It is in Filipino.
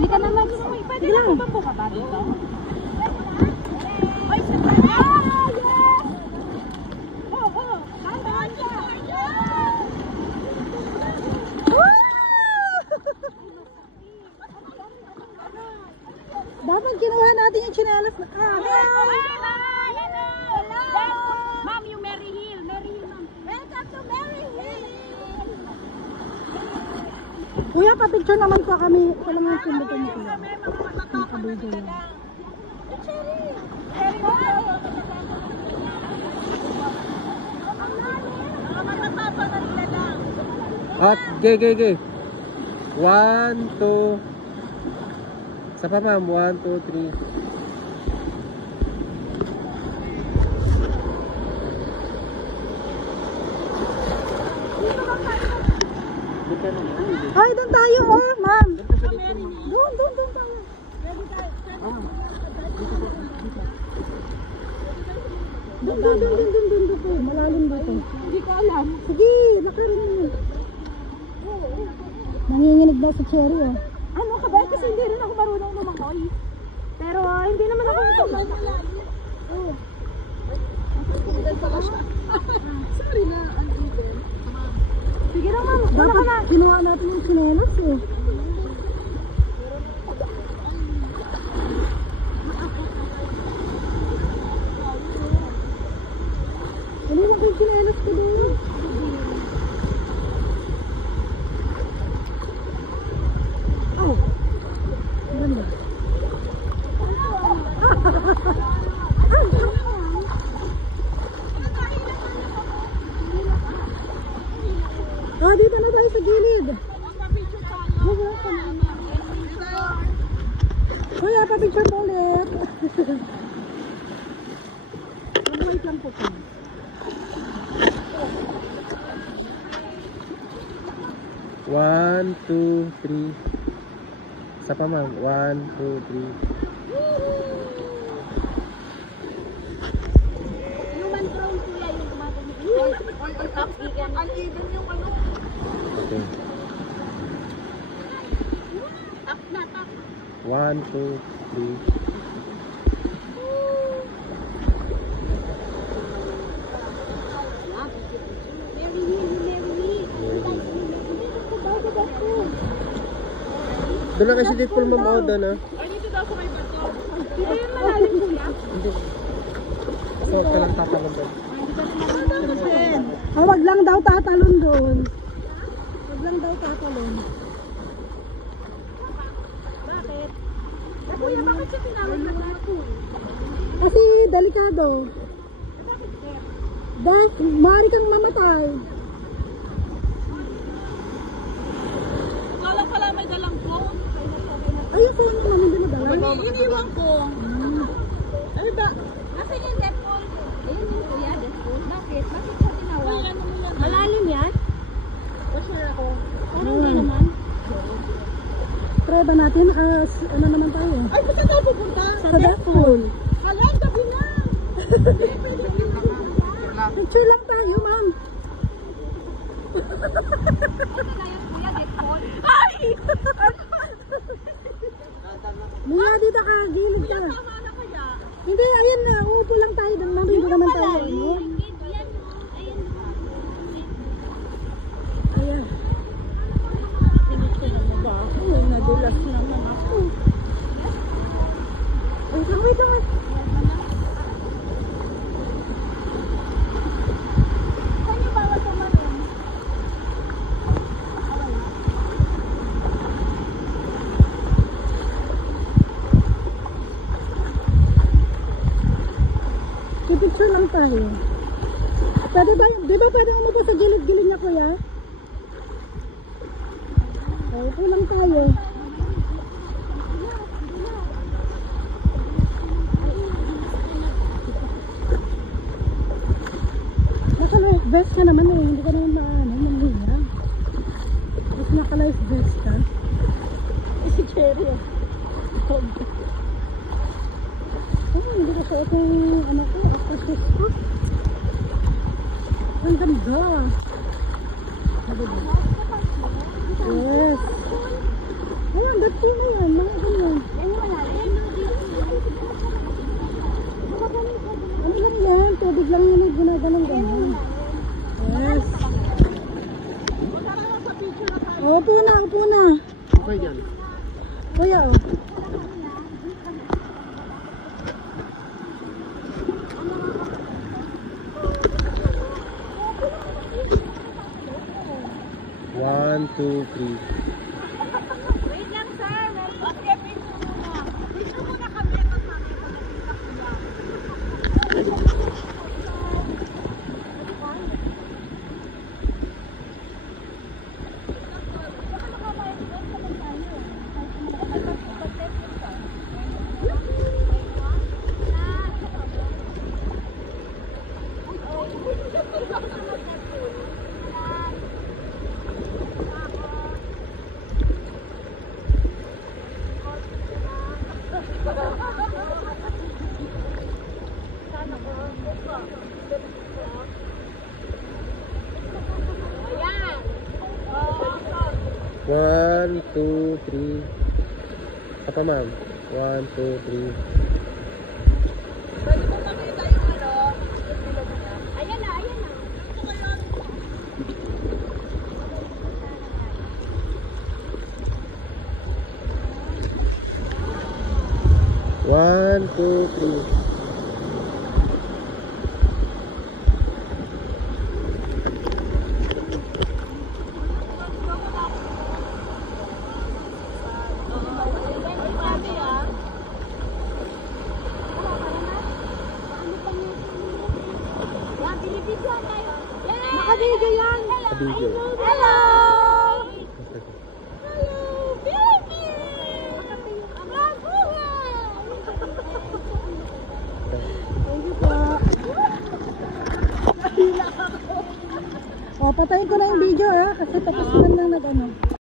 Hindi ka naman. Pwede lang bumambo ka ba dito? Ay, sabay! Yes! Oo! Tandaan ka! Dapat kinuha natin yung chinelas na Ma'am, yung Mary Hill. Mary Hill, ma'am. Welcome to Mary Hill! Kuya, pa-picture naman po kami. Alam mo yung simbutan niyo kuya. Nakabudo yun. At, gay. 1, 2. Sa pa ma'am, 1, 2, 3. Ay, doon tayo oh, ma'am. Doon tayo. Doon po. Malalim dito. Hindi ko alam. Sige, lakarin mo. Nanginginig daw sa cherry oh. Ano ka ba? Kasi hindi rin ako marunong lumangoy. Pero hindi naman ako Oh. Sorry na, uneven. Sige na ma'am, wala ka na. Dapat kinuha natin yung chinelas eh. Ano lang yung chinelas ko doon? Oh, ganda. Oh, dito na tayo sa gilid. Kuya, pa-picture mo ulit. Wait lang po po. One, two, three. Sa pa ma'am, 1, 2, 3. Human drone kuya yung tumatanong. On top, uneven yung ano. Okay. Up na, up. 1, 2, 3. Mary Hill. Doon na kasi dito ma'am o doon ah. Ay, dito daw sa may bato. Dito yung malalim kuya. Hindi. So, ka lang tatalon doon. Oh, wag lang daw tatalon doon. Wag lang daw tatalon. Bakit? Kuya, bakit siya tinawag na bato? Kasi delikado. Maaari kang mamatay. Wala pala may dalang phone. Ayun sa ano naman din nadala. Iniwan ko. Ano ba? Kasi yung Deadpool. Ayun yung kuya, Deadpool. Bakit? Bakit siya tinawag? Malalim yan? Pa-share ako. Parang hindi naman. Try ba natin? Ano naman tayo? Ay, saan tayo pupunta? Sa Deadpool. Halang, gabi na. Picture lang tayo, ma'am. Ay! Mula dito ka, gilid ka. Tama na kaya? Hindi, ayun na. Uupo lang tayo. Nandito naman tayo. Ayan. Ay, nadulas naman ako. Wait lang. Saan yung bawat tumarin? Picture lang tayo. Pwede ba, di ba pwede umupo sa gilid-gilid niya, kuya? Upo lang tayo. Naka-life vest ka naman eh. Hindi ka naman manghina. Mas naka-life vest ka. Si Cherry. Hindi ko suot yung ano ko, accessories ko. Ang ganda. Yes. Ayan, ba't yun na yan? Mga Upo na, upo na. Okay dyan. Kuya, oh. One, two, three. Wait lang, sir. Okay, picture muna. Picture muna kami. One, two, three. Apa ma'am? One, two, three. Pwede mo makita yung ano? Ayan na, ayan na. Ito kayo. One, two, three. Naka-video yan. Video. Hello! Hello, Philippines! Mabuhay! Thank you po. O, patayin ko na yung video, kasi tapos naman lang nag-ano.